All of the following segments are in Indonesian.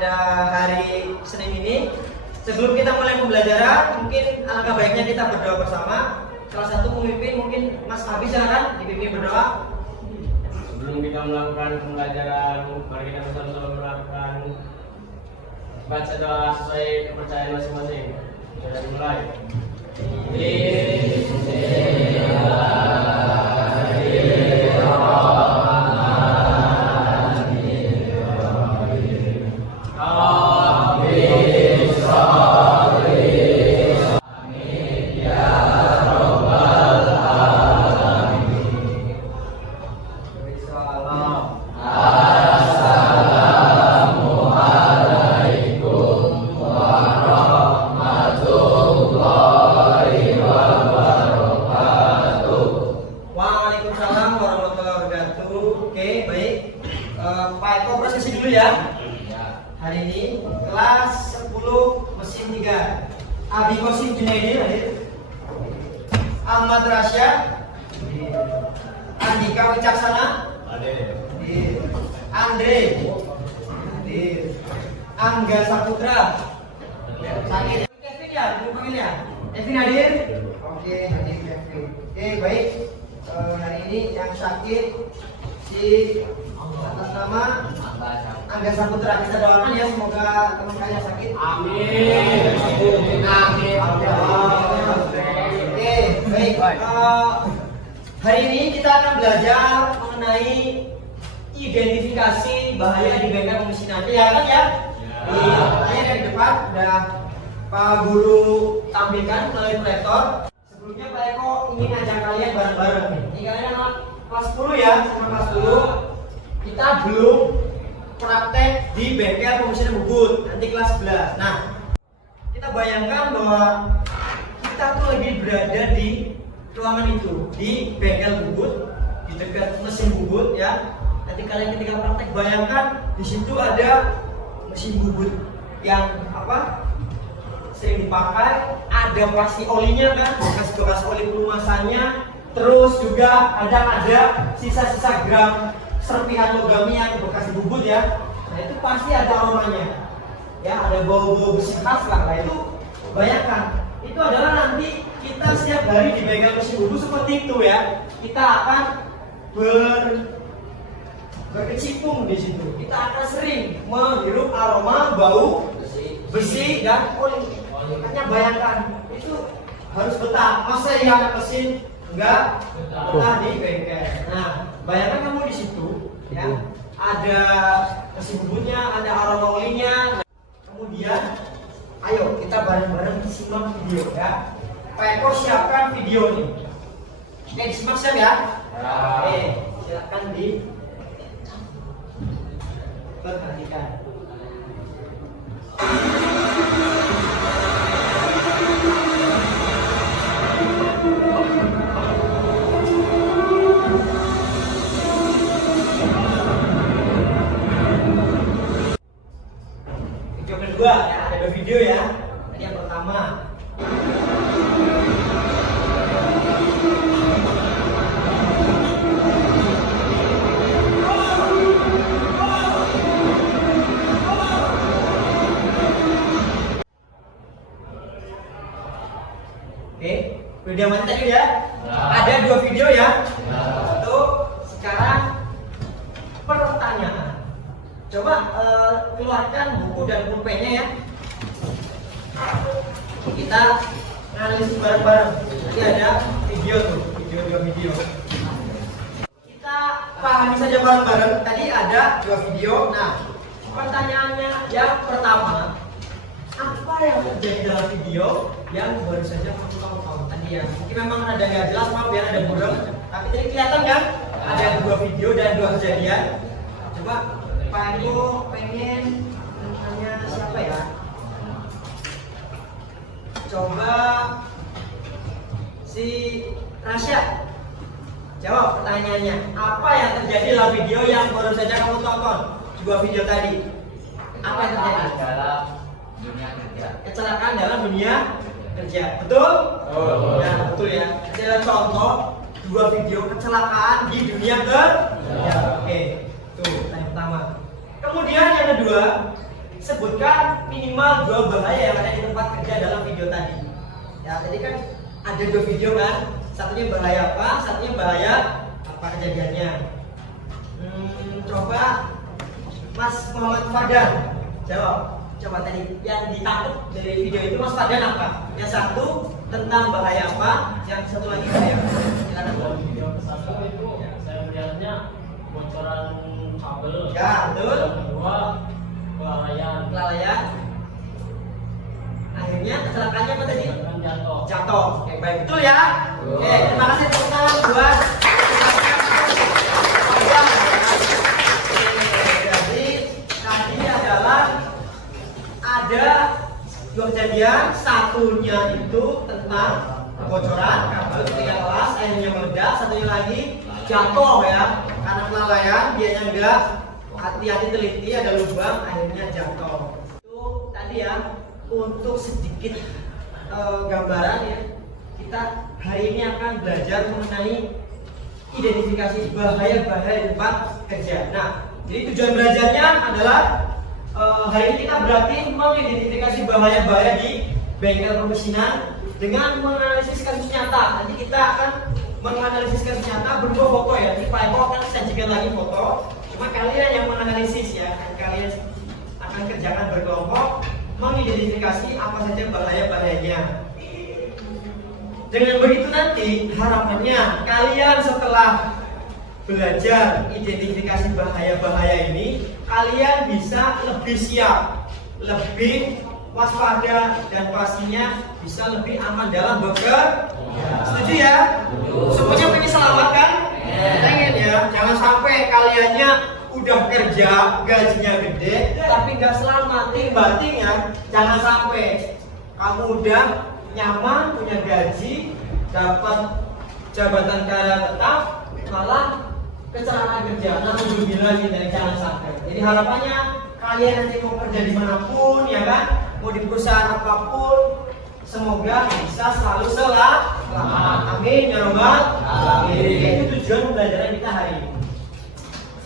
pada hari Senin ini. Sebelum kita mulai pembelajaran, mungkin alangkah baiknya kita berdoa bersama. Salah satu pemimpin mungkin Mas Abi, silakan dipimpin berdoa. Sebelum kita melakukan pembelajaran, mari kita bersama-sama melakukan baca doa sesuai kepercayaan masing-masing. Kita dimulai. Pak Eko prosesi dulu ya. Hari ini kelas 10 mesin 3. Abi Kosim Junaidi hadir. Ahmad Rasya. Andika Wicaksana. Hadir. Andre. Hadir. Angga Saputra. Hadir. Kevin ya, dipanggil ya. Kevin hadir. Oke, hadir Kevin. Oke, baik. Hari ini yang sakit si atas nama Angga Saputra, kita doakan ya, semoga teman-teman yang sakit. Amin. Amin. Oke, baik. Hari ini kita akan belajar mengenai identifikasi bahaya di bengkel pemesinan. Kelihatan ya? Ini dari depan udah Pak Guru tampilkan melalui proyektor. Sebelumnya Pak Eko ingin ngajak kalian bareng-bareng. Ini kalian anak kelas 10 ya, sama kelas 10. Kita belum praktek di bengkel pemesinan bubut, nanti kelas 11. Nah, kita bayangkan bahwa kita tuh lagi berada di ruangan itu, di bengkel bubut, di dekat mesin bubut ya. Nanti kalian ketika praktek bayangkan di situ ada mesin bubut yang sering dipakai, ada pasti olinya kan, bekas oli pelumasannya, terus juga kadang ada sisa-sisa gram serpihan logam yang bekas bubut ya. Nah itu pasti ada aromanya ya, ada bau-bau besi khas lah. Nah itu bayangkan, itu adalah nanti kita setiap hari di bengkel mesin bubut seperti itu ya. Kita akan berkecimpung di situ. Kita akan sering menghirup aroma bau besi dan oli. Makanya bayangkan, itu harus betah. Masa ya anak mesin enggak betah di bengkel. Nah, bayangkan kamu di situ ya, ada mesin bubutnya, ada aroma olinya. Kemudian ayo kita bareng-bareng simak video ya. Pak Eko siapkan video nih. Oke, disimak siap ya? Oke, silakan perhatikan. Kedua ya, ada dua video ya. Ini yang pertama. Oke, video mana tadi ya? Ada dua video ya. Satu, sekarang pertanyaan. Coba keluarkan buku dan pulpennya ya. Kita analisis bareng-bareng. Nanti ada video tuh, dua video. Kita pahami saja bareng-bareng. Tadi ada dua video. Nah, pertanyaannya yang pertama, apa yang terjadi dalam video yang baru saja kamu tahu tadi ya? Mungkin memang ada nggak jelas, maaf biar ada burung. Tapi tadi kelihatan kan? Ada dua video dan dua kejadian. Coba Pak Eko pengen tanya siapa ya? Coba si Rasya jawab pertanyaannya. Apa yang terjadi dalam video yang baru saja kamu tonton? Dua video tadi. Apa yang terjadi? Dalam dunia kerja. Kecelakaan dalam dunia kerja. Betul? Oh. Ya, betul ya. Ada contoh dua video kecelakaan di dunia kerja. Oke. Tuh, yang pertama. Kemudian yang kedua, sebutkan minimal 2 bahaya yang ada di tempat kerja dalam video tadi. Ya, tadi kan ada 2 video kan, satunya bahaya apa, satunya bahaya apa kejadiannya. Coba Mas Muhammad Fardan jawab. Coba tadi yang ditangkap dari video itu Mas Fardan apa? Yang satu tentang bahaya apa, yang satu lagi bahaya apa? Silakan. Dalam video ke-1 itu saya melihatnya bocoran kabel. Ya, betul. Yang kedua Kelalaian. Akhirnya kecelakaannya apa tadi? dan jatuh. Jatuh. Oke, baik, betul ya. Oke, terima kasih tepuk tangan buat. Jadi tadi adalah ada 2 kejadian, satunya itu tentang kebocoran kabel ketika kelas akhirnya meledak, satunya lagi jatuh ya karena kelalaian, dianya enggak hati-hati teliti ada lubang akhirnya jatuh. Itu tadi ya untuk sedikit gambaran ya, kita hari ini akan belajar mengenai identifikasi bahaya-bahaya di tempat kerja. Nah, jadi tujuan belajarnya adalah hari ini kita berarti mengidentifikasi bahaya-bahaya di bengkel pemesinan dengan menganalisis kasus nyata. Nanti kita akan menganalisis kasus nyata berupa foto ya. Di Pak Eko akan sajikan lagi foto. Cuma kalian yang menganalisis ya, kalian akan kerjakan berkelompok mengidentifikasi apa saja bahaya-bahayanya. Dengan begitu nanti harapannya kalian setelah belajar identifikasi bahaya-bahaya ini, kalian bisa lebih siap, lebih waspada, dan pastinya bisa lebih aman dalam bekerja. Setuju ya? Semuanya pengen selamat kan? Pengen ya? Jangan sampai kaliannya udah kerja, gajinya gede, tapi nggak selamat. Ting ya, jangan sampai kamu udah nyaman, punya gaji, dapat jabatan karya tetap, malah kecelakaan kerja. Alhamdulillah dari jangan sampai. Jadi harapannya kalian nanti mau kerja dimanapun ya kan, mau di perusahaan apapun, semoga bisa selalu selamat. Amin ya robbal alamin. Itu tujuan pembelajaran kita hari ini.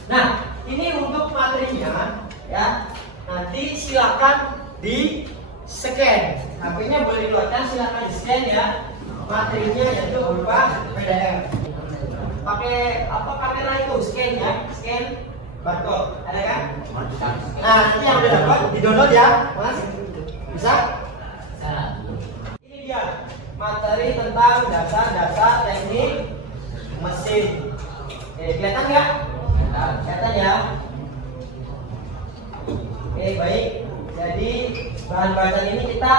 Nah, ini untuk materinya ya. Nanti silakan di scan. HP-nya boleh dikeluarkan, silakan di scan ya. Materinya yaitu berupa PDF. Pakai apa kamera itu scan ya, scan barcode. Ada kan? Nah, nanti yang udah dapat di-download ya, Mas. Bisa? Ini dia materi tentang dasar-dasar teknik mesin. Kelihatan nggak? Kelihatan ya. Oke, baik. Jadi bahan bacaan ini kita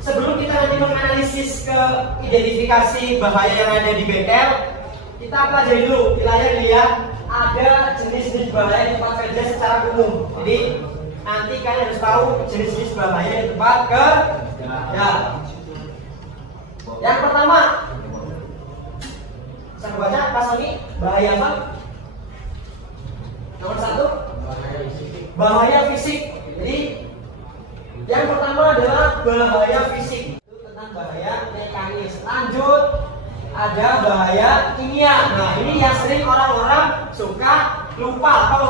sebelum kita nanti menganalisis ke identifikasi bahaya yang ada di bengkel, kita pelajari dulu. Pelajari ya, ada jenis-jenis bahaya di tempat kerja secara umum. Jadi nanti kalian harus tahu jenis-jenis bahaya di tempat kerja. Yang pertama, saya baca pas ini bahaya apa? Nomor 1, bahaya fisik. Jadi yang pertama adalah bahaya fisik. Itu tentang bahaya mekanis. Lanjut, ada bahaya kimia. Nah, ini yang sering orang-orang suka lupa atau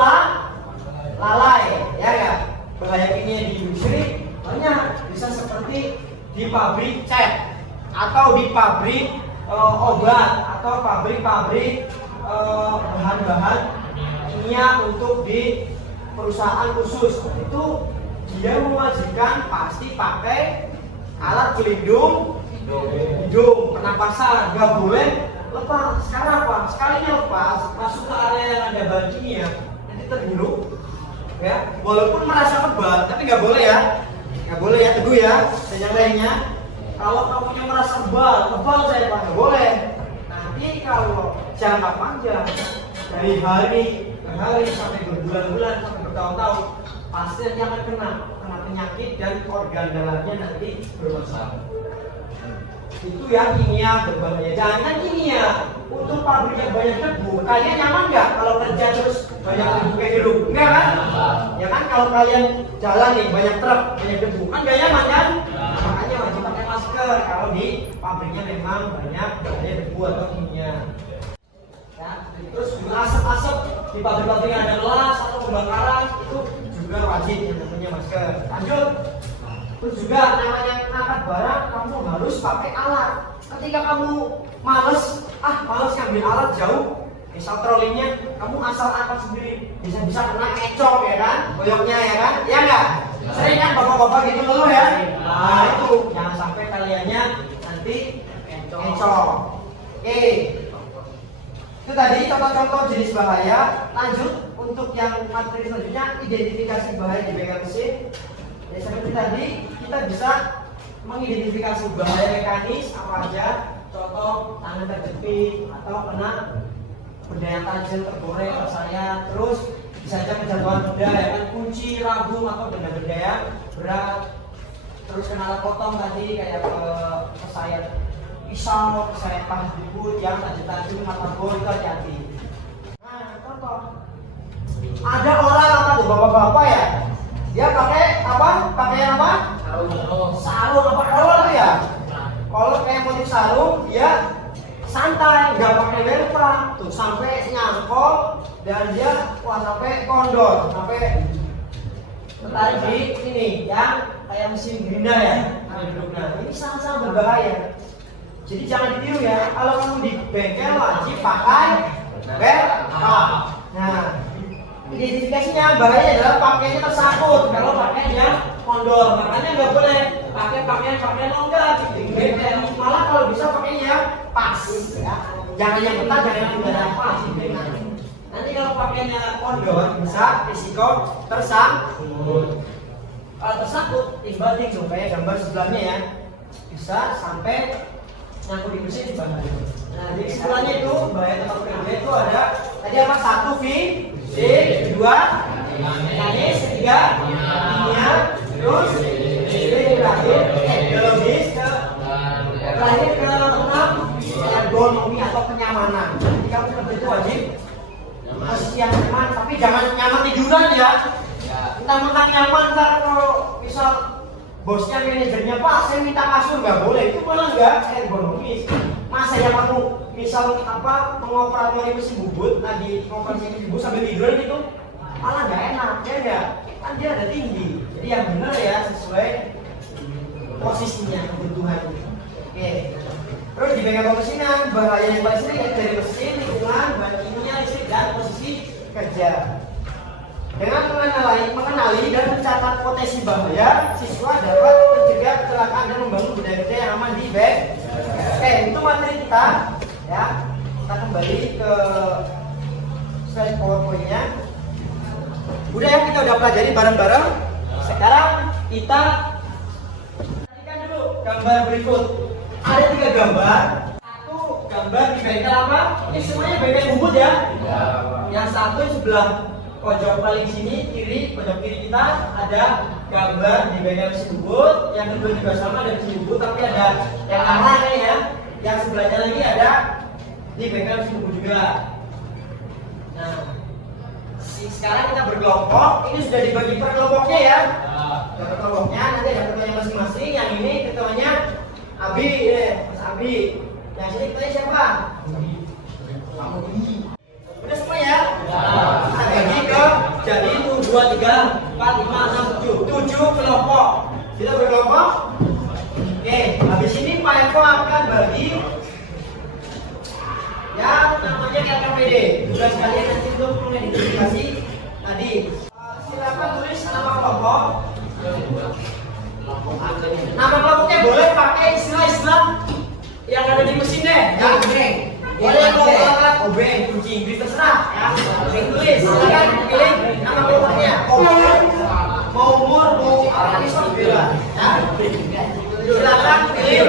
lalai, ya ya. Bahaya kimia di industri banyak, bisa seperti di pabrik cat atau di pabrik obat atau pabrik-pabrik bahan-bahan kimia untuk di perusahaan khusus. Itu dia mewajibkan pasti pakai alat pelindung hidung, pernapasan, nggak boleh lepas. Sekarang apa? Sekalinya lepas masuk ke area yang ada bahan kimia nanti terhirup ya, walaupun merasa kebal tapi nggak boleh ya, nggak boleh ya, teguh ya. Dan yang lainnya, kalau kamunya merasa kebal saya pak, nggak boleh. Nanti kalau jangka panjang dari hari ke hari sampai berbulan-bulan sampai bertahun-tahun, pasti nanti akan kena penyakit dan organ dalamnya nanti bermasalah. Itu yang kimia berbahaya. Jangan kimia untuk pabrik yang banyak debu. Kalian nyaman nggak kalau kerja terus banyak debu kayak hidup? Enggak kan? Ya kan, kalau kalian jalan nih banyak truk, banyak debu, kan gak nyaman kan? Makanya wajib pakai masker kalau di pabriknya memang banyak debu atau kimia. Ya, terus asap-asap di pabrik-pabrik yang ada gelas atau kebakaran itu juga wajib yang namanya masker. Lanjut. Terus juga namanya ngangkat barang kamu harus pakai alat. Ketika kamu males ngambil alat jauh, misal trolleynya kamu asal angkat sendiri, bisa kena kecok ya kan, boyoknya ya kan, ya enggak? Sering kan bapak-bapak gitu dulu ya. Nah itu jangan sampai kaliannya nanti kecok. Oke, itu tadi contoh-contoh jenis bahaya. Lanjut untuk yang materi selanjutnya, identifikasi bahaya di bengkel mesin. Ya seperti tadi kita bisa mengidentifikasi bahaya mekanis apa aja. Contoh tangan terjepit atau kena benda yang tajam tergoreng tersayat, terus bisa aja kejatuhan benda ya kan, kunci, rabung atau benda-benda yang berat, terus kena alat potong tadi kayak tersayat pisau, tersayat pahat bubut yang tajam-tajam mata bor itu hati-hati. Nah contoh ada orang apa tuh bapak-bapak ya, dia pakai apa? Sarung apa kolor tuh ya? Kolor kayak motif sarung, dia santai, nggak pakai lempa, tuh sampai nyangkol dan dia sampai kondor, sampai tertarik di ini yang kayak mesin gerinda ya. Nah ini sangat-sangat berbahaya. Jadi jangan ditiru ya. Kalau kamu di bengkel wajib pakai lempa. Nah identifikasinya bahaya adalah pakainya tersangkut. Kalau pakainya kondor, makanya nggak boleh pakai pakaian longgar. Malah kalau bisa pakainya pas, ya. Jangan yang ketat, jangan yang tidak pas. Nanti kalau pakainya kondor bisa risiko tersangkut. Kalau tersangkut, timbal-timbal tuh kayak gambar sebelahnya ya, bisa sampai nyangkut di mesin bahaya. Nah, jadi kesimpulannya itu bahaya tempat kerja itu ada tadi apa? 1 fisik, 2 mekanis, 3 kimia, terus terakhir biologis, terakhir ke 6 ergonomi atau kenyamanan. Jadi kamu kerja itu wajib posisi yang nyaman, tapi jangan nyaman tiduran ya. Mentang-mentang nyaman, ntar kalau misal bosnya, manajernya, Pak saya minta kasur, nggak boleh, itu malah nggak ergonomis. Masa ya kamu misal mengoperatori mesin bubut, lagi mengoperasi mesin bubut sambil tiduran gitu, malah nggak enak, ya nggak? Kan dia ada tinggi, jadi yang benar ya sesuai posisinya, kebutuhan. Oke. Terus di bengkel pemesinan, bahaya yang paling sering yaitu dari mesin, lingkungan, bahan kimia, listrik, dan posisi kerja. Dengan mengenali dan mencatat potensi bahaya, siswa dapat mencegah kecelakaan dan membangun budaya-budaya yang aman di bengkel. Oke, itu materi kita. Ya, kita kembali ke slide PowerPoint-nya. Udah ya, kita udah pelajari bareng-bareng. Sekarang kita perhatikan dulu gambar berikut. Ada 3 gambar. Satu gambar di bengkel apa? Ini semuanya bengkel bubut ya. Yang satu sebelah pojok paling sini kiri, pojok kiri kita ada gambar di bengkel mesin bubut. Yang kedua juga sama ada mesin bubut, tapi ada yang arah ya. Yang sebelahnya lagi ada di bengkel mesin bubut juga. Nah, sekarang kita berkelompok. Ini sudah dibagi per kelompoknya ya. Per kelompoknya nanti ada ketuanya masing-masing. Yang ini ketuanya Abi, Mas Abi. Yang sini ketuanya siapa? Udah semua ya? Kita bagi ke jadi itu 2, 3, 4, 5, 6, 7 kelompok. Kita berkelompok. Oke, habis ini Pak Eko akan bagi yang namanya LKPD. Tugas kalian nanti untuk mengidentifikasi tadi. Silakan tulis nama kelompok. Nama kelompoknya boleh pakai istilah-istilah yang ada di mesin deh. Ya, boleh kelompok obeng, kunci Inggris terserah ya. Tulis, silakan pilih nama kelompoknya. Mau umur, mau apa ya. Silakan pilih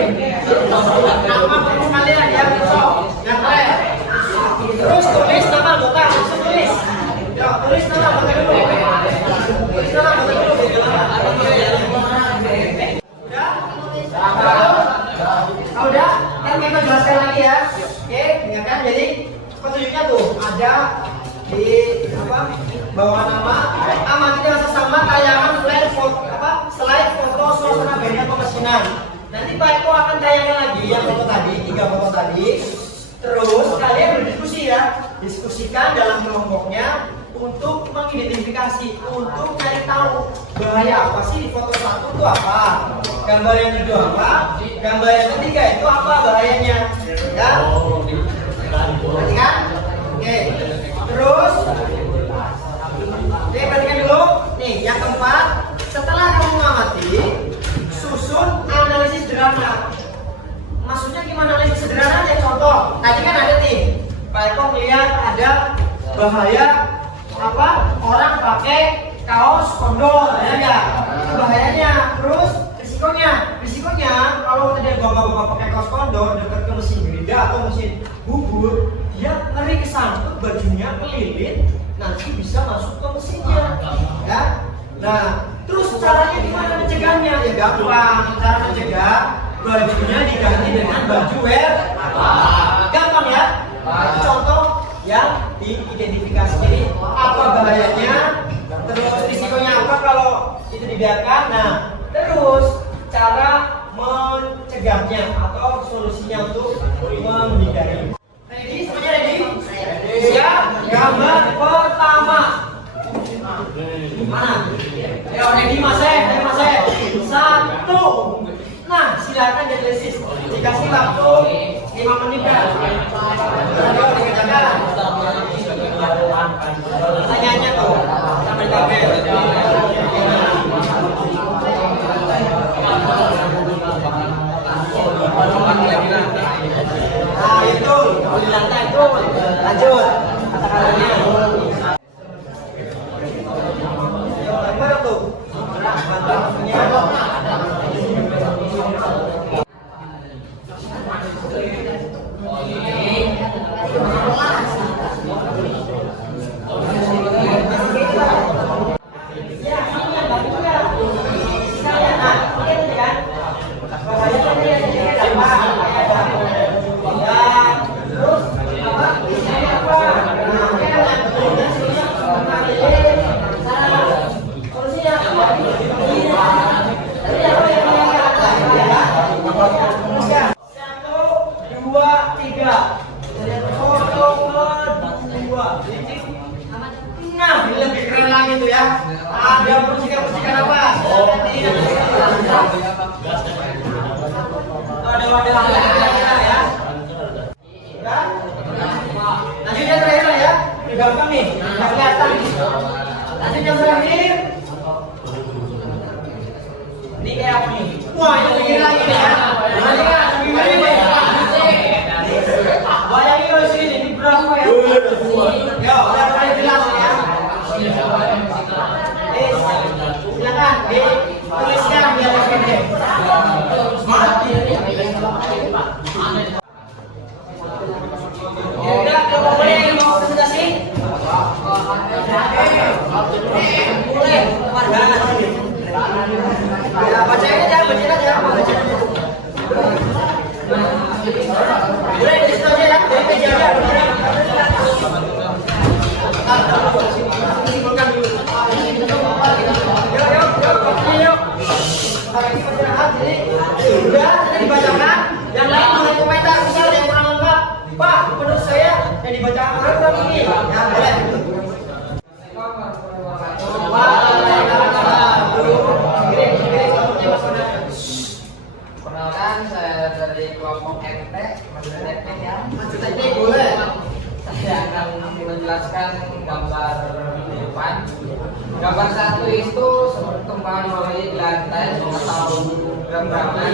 nama kelompok kalian ya, yang keren. Terus tulis nama anggota, tulis. Ya, tulis nama anggota dulu. Tulis nama anggota dulu. Udah, kan kita jelaskan lagi ya. Oke, dengarkan. Jadi petunjuknya tuh ada di bawah nama. Amati dengan sesama tayangan slide foto suasana bengkel pemesinan. Nanti Pak Eko akan tayangkan lagi yang foto tadi, 3 foto tadi. Terus kalian berdiskusi ya, diskusikan dalam kelompoknya untuk mengidentifikasi, untuk cari tahu bahaya apa sih di foto satu itu apa, gambar yang kedua apa, gambar yang ketiga itu apa bahayanya, ya? Perhatikan, oke. Terus, perhatikan dulu. Nih, yang keempat, setelah kamu mengamati, susun analisis sederhana. Maksudnya gimana analisis sederhana? Ya contoh, tadi kan ada nih, Pak Eko melihat ada bahaya apa orang pakai kaos kondor, ya enggak? Itu bahayanya. Terus risikonya kalau ada bapak-bapak pakai kaos kondor dekat ke mesin gerinda atau mesin bubur, dia ngeri kesangkut bajunya kelilit, nanti bisa masuk ke mesinnya, ya. Nah, terus caranya gimana mencegahnya? Ya gampang, cara mencegah bajunya diganti dengan baju wear. Gampang ya? Itu contoh yang diidentifikasi. Jadi apa bahayanya, terus risikonya apa kalau itu dibiarkan. Nah, terus cara mencegahnya atau solusinya untuk menghindari. Ready? Semuanya ready? Siap? Gambar pertama. Mana? Ayo ready Mas Ayo Mas Satu. Nah, silakan dianalisis. Dikasih waktu 5 menit kan? Ayo dikerjakan. Pertanyaannya tuh sampai tabel. Nah itu di lantai itu lanjut kata-katanya. Gimana tuh? Nah, ini lebih keren lagi tuh ya. Ada percikan-percikan apa? Ada wadah ya. Udah? Lanjut yang terakhir lah ya. Ini gampang nih, nggak kelihatan. Lanjut yang terakhir. Ini kayak apa nih? Wah, itu bikin lagi nih ya. Nanti kan, gimana nih? Bayangin kalau sini, ini berapa ya? Yo, udah mulai jelas ya. Silakan dituliskan di atas meja. Udah, kalau boleh mau presentasi? Boleh, warga. Ya, bacain aja, bacain aja. Boleh di situ aja ya, dari meja aja. Sudah dibacakan, yang lain boleh komentar. Misal ada yang kurang lengkap, Pak, menurut saya yang dibacakan kurang ini. Ya boleh. Perkenalkan, saya dari kelompok MT, Maksud teknik ya. Maksud teknik boleh. Saya akan menjelaskan gambar di depan. Gambar satu itu kembali di lantai atau gambaran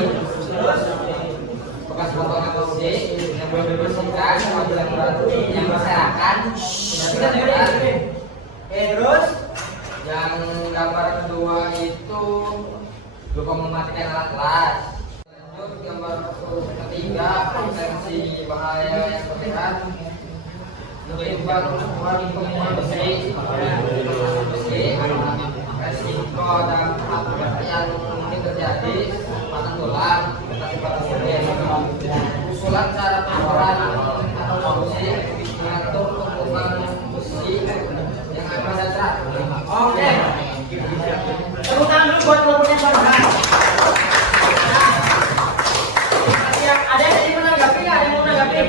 bekas potongan objek yang belum dibersihkan apabila yang berserakan tidak benar. Terus yang gambar kedua itu lupa mematikan alat las. Lanjut gambar ketiga, potensi bahaya yang berat. Gambar pengumuman besi, resiko dampak yang mungkin terjadi, patah tulang, usulan cara pengeluaran atau besi, mengatur tumpukan besi yang akan datang. oke. Tepuk tangan dulu buat kelompoknya barusan. Ada yang menanggapi nggak? Ada yang mau menanggapi?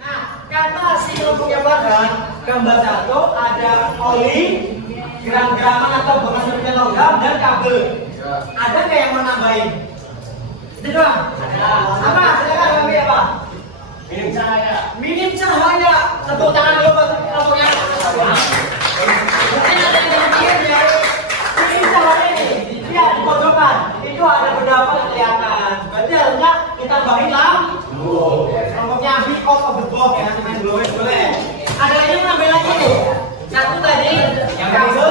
Nah, kata si kelompoknya Farhan, gambar satu ada oli, gram-graman atau bekas seperti logam dan kabel. Ada nggak yang mau nambahin? Itu doang. Apa? Silakan kami apa? Minim cahaya. Minim cahaya. Tepuk tangan dulu buat kelompoknya. Mungkin ada yang mikir ya. Minim cahaya ini, lihat di pojokan. Itu ada beberapa yang kelihatan. Berarti harusnya kita tambahin lampu. Kelompoknya be out of the box ya, main boleh. Ada lagi yang nambah lagi nih. Satu tadi yang kabel,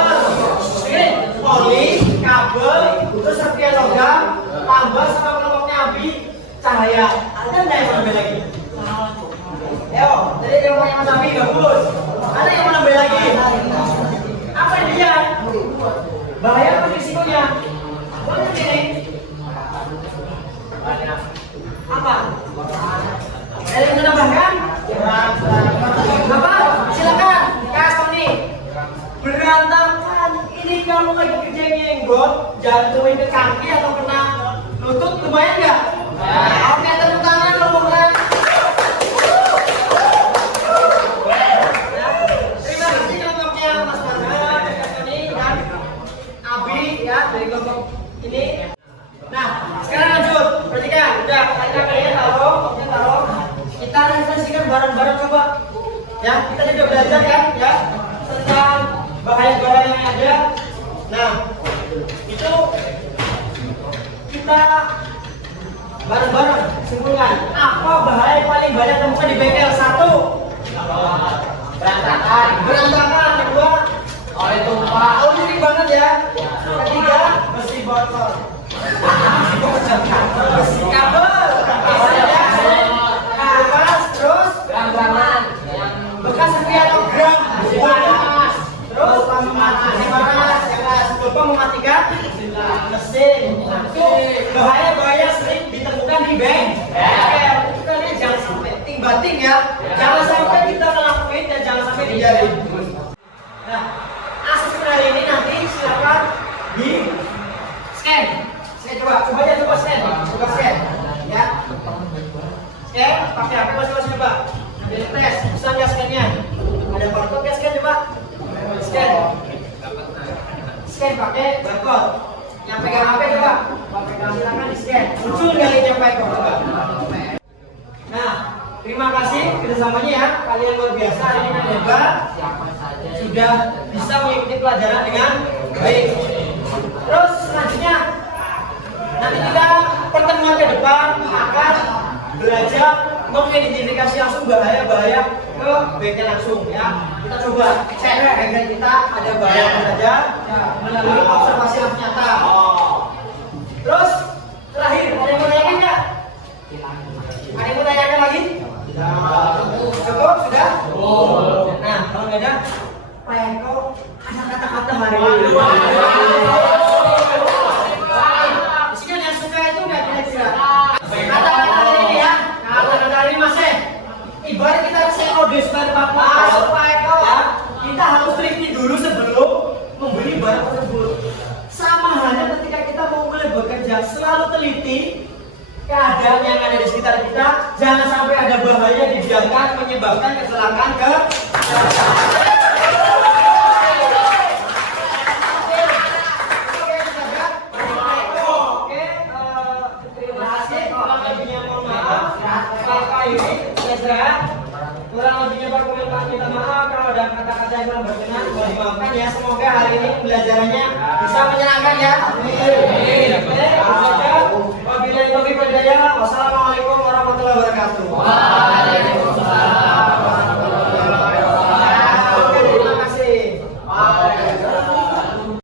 ini oli, kabel, terus serpihan logam, tambah sama kelompoknya api, cahaya. Ada nggak yang mau nambah lagi? Ayo, tadi kelompoknya Mas Api bagus. Ada yang mau nambah lagi? Apa yang dia? Bahaya apa risikonya? Boleh ini? Apa? Ada yang menambahkan? Bapak, silakan. Kasih nih. Berantakan. Ini kamu lagi kerja nyenggol, jatuhin ke kaki atau kena lutut, lumayan nggak? Oke, tepuk tangan dong, Bang. Terima kasih kelompoknya Mas Farhan, Kasoni dan Abi ya dari kelompok ini. Nah, sekarang lanjut. Perhatikan, udah kalian taruh. Kita refleksikan bareng-bareng coba. Ya, kita juga belajar kan, ya tentang bahaya-bahaya yang ada. Nah, itu kita bareng-bareng simpulkan. Apa bahaya yang paling banyak temukan di bengkel? Satu, berantakan. Kedua, Oleh tumpah. ini banget ya. Ketiga, besi botol. Besi kabel. Terus Gram-graman. bekas serpihan logam, panas, terus panas, lupa mematikan mesin. Itu bahaya sering ditemukan di bengkel. Itu kalian jangan sampai ting-bating ya, jangan sampai kita ngelakuin dan jangan sampai dijarin. Nah, asesmen hari ini nanti silakan di scan. Saya coba aja scan, ya. Scan, pakai HP masing-masing coba. Ambil tes, bisa nggak scan-nya? Ada barcode nggak scan coba? Scan pakai barcode. Yang pegang HP coba, silakan di scan. Muncul nggak ini yang pegang coba? Nah, terima kasih kerjasamanya ya. Kalian luar biasa hari ini hebat. Sudah bisa mengikuti pelajaran dengan baik. Terus selanjutnya nanti kita pertemuan ke depan akan belajar mengidentifikasi langsung bahaya-bahaya ke bengkel langsung ya. Kita coba cek bengkel kita ada bahaya apa saja melalui observasi langsung nyata. Terus terakhir ada yang mau tanyakan nggak? Ada yang mau tanyakan lagi? Cukup sudah? Nah kalau nggak ada, Pak Eko ada kata-kata hari ini. Meskipun yang suka itu nggak kira-kira. Kata-kata hari ini ya. Kata-kata hari ini masih. Ibarat kita sewa desain Pak Eko ya. Kita harus teliti dulu sebelum membeli barang tersebut. Sama halnya ketika kita mau mulai bekerja, selalu teliti keadaan yang ada di sekitar kita. Jangan sampai ada bahaya dibiarkan menyebabkan kecelakaan ke kurang lebihnya Pak Komentar kita maaf kalau ada kata-kata yang kurang berkenan, mohon dimaafkan ya. Semoga hari ini pembelajarannya bisa menyenangkan ya. Amin.